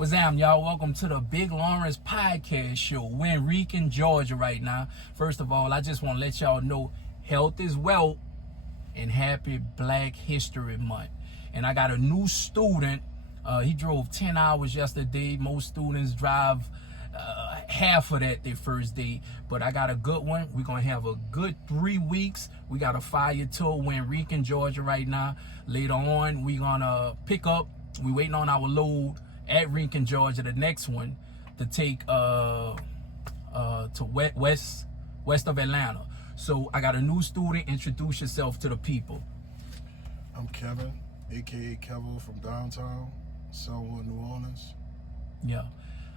What's up, y'all? Welcome to the Big Lawrence Podcast Show. We're in Rincon, Georgia right now. First of all, I just want to let y'all know health is wealth and happy Black History Month. And I got a new student. He drove 10 hours yesterday. Most students drive half of that their first day. But I got a good one. We're going to have a good 3 weeks. We got a fire tour. We're in Rincon, Georgia right now. Later on, we're going to pick up. We're waiting on our load at Rincon, Georgia, the next one to take to west of Atlanta. So I got a new student. Introduce yourself to the people. I'm Kevin, aka Kevin from downtown, Selma, New Orleans. Yeah.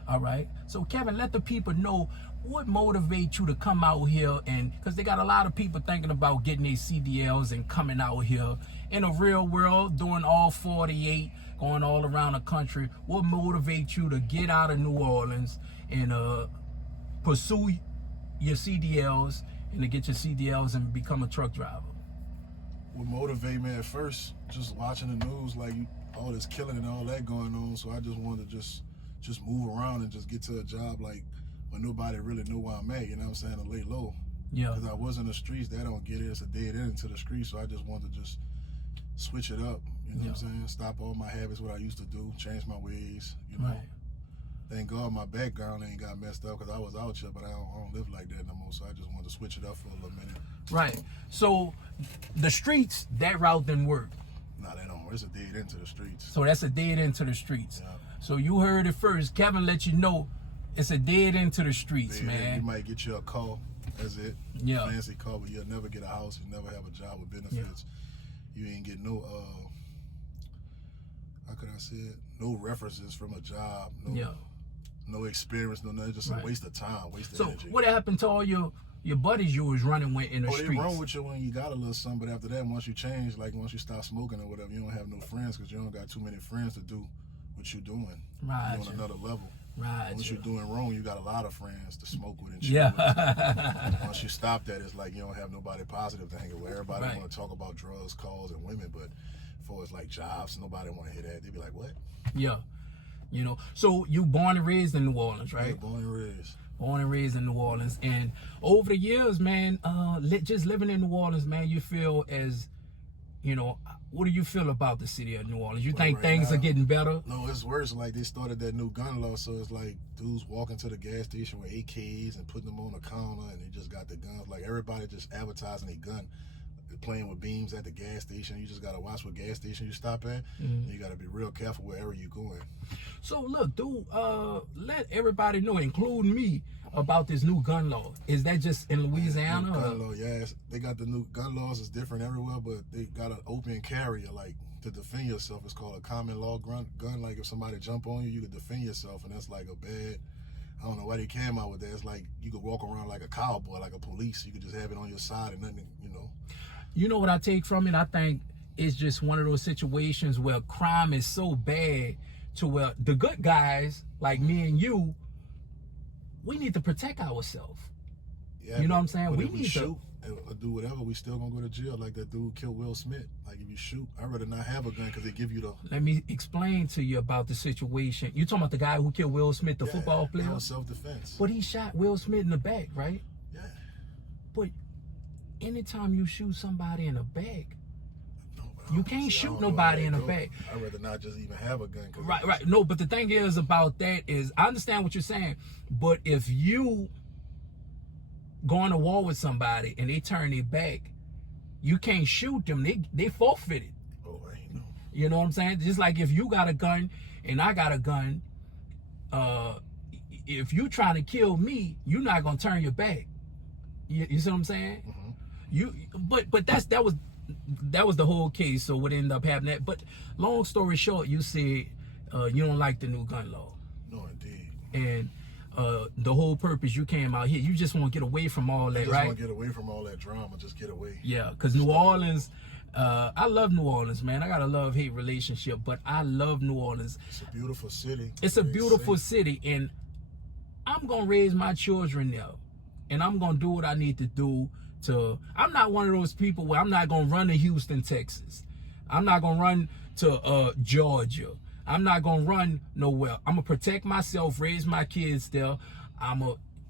All right. So Kevin, let the people know what motivates you to come out here, and because they got a lot of people thinking about getting their CDLs and coming out here in the real world, doing all 48, going all around the country. What motivates you to get out of New Orleans and pursue your CDLs and to get your CDLs and become a truck driver? What motivated me at first, just watching the news, like all this killing and all that going on. So I just wanted to just move around and just get to a job like when nobody really knew where I'm at, you know what I'm saying, to lay low. Yeah. Because I was in the streets, they don't get it, it's a dead end to the streets, so I just wanted to just switch it up, you know what I'm saying, stop all my habits, what I used to do, change my ways, you know. Right. Thank God my background ain't got messed up because I was out here, but I don't live like that no more, so I just wanted to switch it up for a little minute. Right. So the streets, that route didn't work. Nah, they don't. It's a dead end to the streets. So that's a dead end to the streets. Yeah. So you heard it first. Kevin let you know it's a dead end to the streets, Dead man. end. You might get you a car, that's it. Yeah. Fancy car, but you'll never get a house. You never have a job with benefits. Yeah. You ain't get no, how could I say it? No references from a job. No experience, no nothing. Just a waste of time, waste of energy. So what happened to all your buddies you was running with in the streets? They run with you when you got a little something, but after that, once you change, like once you stop smoking or whatever, you don't have no friends because you don't got too many friends to do what you're doing. Right. You're on another level. Right. Once you're doing wrong, you got a lot of friends to smoke with and chill with. Once you stop that, it's like you don't have nobody positive to hang with. Everybody want to talk about drugs, cars, and women, but as far as like jobs, nobody want to hear that. They be like, what? Yeah. You know, so you born and raised in New Orleans, right? Yeah, born and raised. Born and raised in New Orleans. And over the years, man, just living in New Orleans, man, you feel as, you know, what do you feel about the city of New Orleans? You think things are getting better? No, it's worse. Like they started that new gun law, so it's like dudes walking to the gas station with AKs and putting them on the counter, and they just got the guns. Like everybody just advertising a gun, playing with beams at the gas station. You just gotta watch what gas station you stop at. You gotta be real careful wherever you're going. So look, dude, let everybody know, including me, about this new gun law. Is that just in Louisiana? Gun law, yes. They got the new gun laws. Is different everywhere, but they got an open carrier, like to defend yourself. It's called a common law gun. Like if somebody jump on you, you can defend yourself, and that's like a bad. I don't know why they came out with that. It's like you could walk around like a cowboy, like a police. You could just have it on your side and nothing, you know. You know what I take from it? I think it's just one of those situations where crime is so bad to where the good guys, like me and you, we need to protect ourselves. Yeah, you know what I'm saying? We need shoot or do whatever, we still gonna go to jail. Like that dude killed Will Smith. Like if you shoot, I'd rather not have a gun because they give you the... Let me explain to you about the situation. You talking about the guy who killed Will Smith, the football player? That was self-defense. But he shot Will Smith in the back, right? Yeah. But anytime you shoot somebody in the back, you can't shoot nobody in the back. I'd rather not just even have a gun. Right. No, but the thing is about that is, I understand what you're saying, but if you go on a war with somebody and they turn their back, you can't shoot them. They forfeited. Oh, I ain't know. You know what I'm saying? Just like if you got a gun and I got a gun, if you trying to kill me, you're not gonna turn your back. You see what I'm saying? But that was the whole case. So what ended up happening? But long story short, you said you don't like the new gun law. No, indeed. And the whole purpose you came out here, you just want to get away from all that, right? I just want to get away from all that drama. Just get away. Yeah, because New Orleans, I love New Orleans, man. I got a love-hate relationship, but I love New Orleans. It's a beautiful city. It's a beautiful city, and I'm going to raise my children there, and I'm going to do what I need to do I'm not one of those people where I'm not going to run to Houston, Texas. I'm not going to run to Georgia. I'm not gonna run nowhere. I'm gonna protect myself, raise my kids there. I'm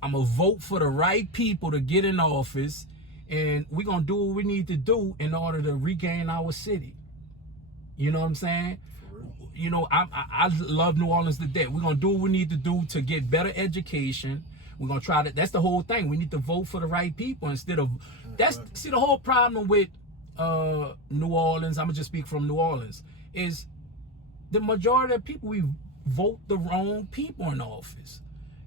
gonna vote for the right people to get in office, and we're gonna do what we need to do in order to regain our city. You know what I'm saying? You know, I love New Orleans to death. We're gonna do what we need to do to get better education. We're gonna try to. That's the whole thing. We need to vote for the right people instead of. See, the whole problem with New Orleans. I'm gonna just speak from New Orleans. Is the majority of people, we vote the wrong people in office.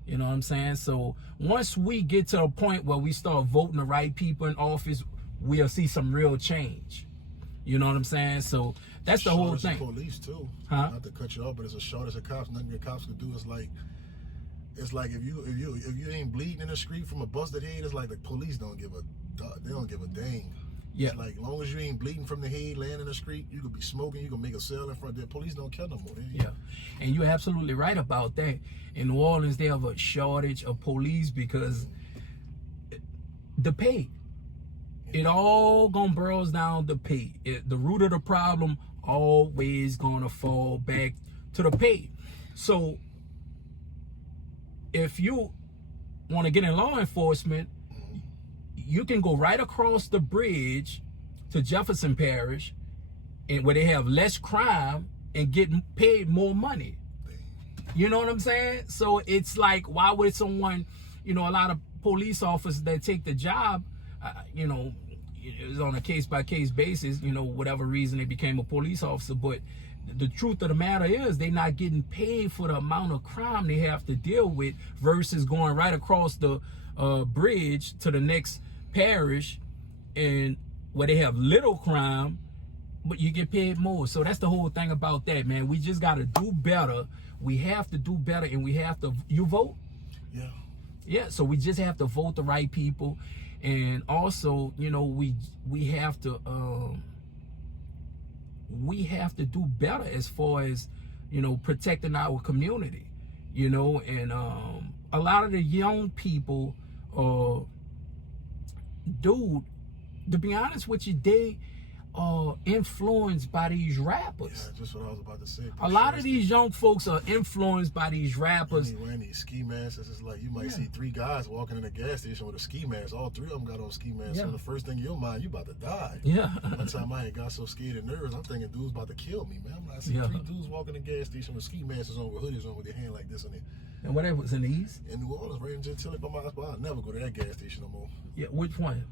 You know what I'm saying? So once we get to a point where we start voting the right people in office, we'll see some real change. You know what I'm saying? So that's the whole thing. Police too. Huh? Not to cut you off, but it's a shortage of cops. Nothing the cops can do. It's like if you ain't bleeding in the street from a busted head, it's like the police don't give a dang. Yeah. It's like as long as you ain't bleeding from the head, laying in the street, you could be smoking, you can make a cell in front of the police. Don't care no more. Yeah, and you're absolutely right about that. In New Orleans, they have a shortage of police because the pay. It all gonna boils down to pay. The root of the problem always gonna fall back to the pay. So if you want to get in law enforcement, you can go right across the bridge to Jefferson Parish, and where they have less crime and get paid more money. You know what I'm saying? So it's like, why would someone, a lot of police officers that take the job, it's on a case-by-case basis, whatever reason they became a police officer. But the truth of the matter is they're not getting paid for the amount of crime they have to deal with versus going right across the bridge to the next parish and where they have little crime, but you get paid more. So that's the whole thing about that, man. We just got to do better. We have to do better, and we have to, you vote? Yeah. Yeah, so we just have to vote the right people. And also, we have to do better as far as, protecting our community, and a lot of the young people, dude, to be honest with you, they are influenced by these rappers. Yeah, just what I was about to say. A lot of these young folks are influenced by these rappers. Wearing these ski masks, it's like you might see 3 guys walking in a gas station with a ski mask. All 3 of them got on ski masks. Yeah. So the first thing in your mind, you about to die. Yeah. One time I had got so scared and nervous, I'm thinking dude's about to kill me, man. I see 3 dudes walking in a gas station with ski masks on, with hoodies on, with their hand like this on it. And whatever was in the East? In New Orleans, right in Gentilly by my spot. I'll never go to that gas station no more. Yeah, which one?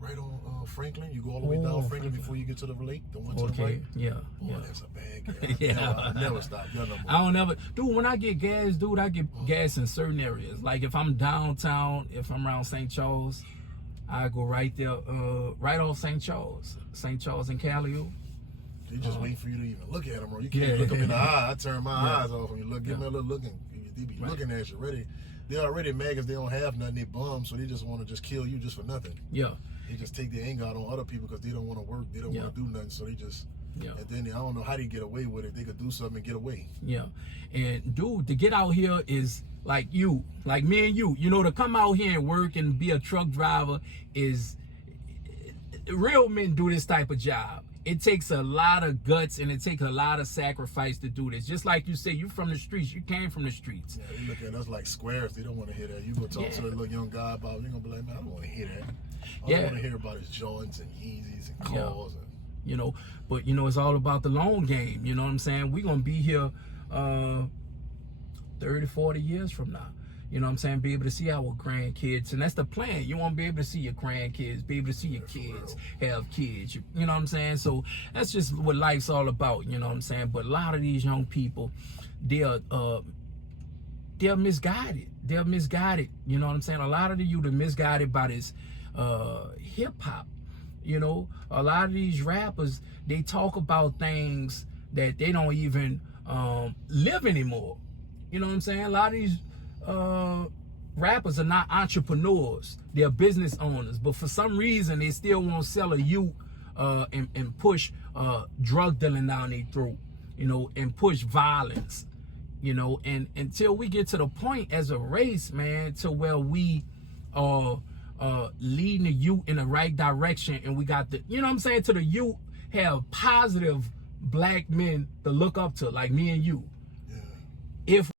Right on Franklin. You go all the way down Franklin before you get to the lake. The one to the right. Yeah. Oh, that's a bad gas. Yeah. I never stop there no more. I don't ever, dude. When I get gas, dude, I get gas in certain areas. Like if I'm downtown, if I'm around St. Charles, I go right there, right off St. Charles and Callio. They just wait for you to even look at them, bro. You can't look them in the eye. I turn my eyes off when you look. Give them a little looking. They be looking at you. They're already mad because they don't have nothing. They bums, so they just want to just kill you just for nothing. Yeah. They just take their anger out on other people because they don't want to work. They don't want to do nothing. So they just, and then I don't know how they get away with it. They could do something and get away. Yeah. And dude, to get out here is like me and you, to come out here and work and be a truck driver is, real men do this type of job. It takes a lot of guts and it takes a lot of sacrifice to do this. Just like you say, you from the streets. You came from the streets. Yeah, they look at us like squares. They don't want to hear that. You go talk to a little young guy about it, they're going to be like, man, I don't want to hear that. I want to hear about his Jordans and Yeezys and cars. And, but, it's all about the long game. You know what I'm saying? We're going to be here 30, 40 years from now. You know what I'm saying? Be able to see our grandkids. And that's the plan. You want to be able to see your grandkids, be able to see your kids, have kids. You know what I'm saying? So that's just what life's all about. You know what I'm saying? But a lot of these young people, they're misguided. They're misguided. You know what I'm saying? A lot of the youth are misguided by this hip-hop. A lot of these rappers, they talk about things that they don't even live anymore. You know what I'm saying? A lot of these rappers are not entrepreneurs. They're business owners, but for some reason they still won't sell a youth and push drug dealing down their throat, and push violence, and until we get to the point as a race, man, to where we are leading the youth in the right direction, and we got to the youth have positive black men to look up to, like me and you. Yeah. If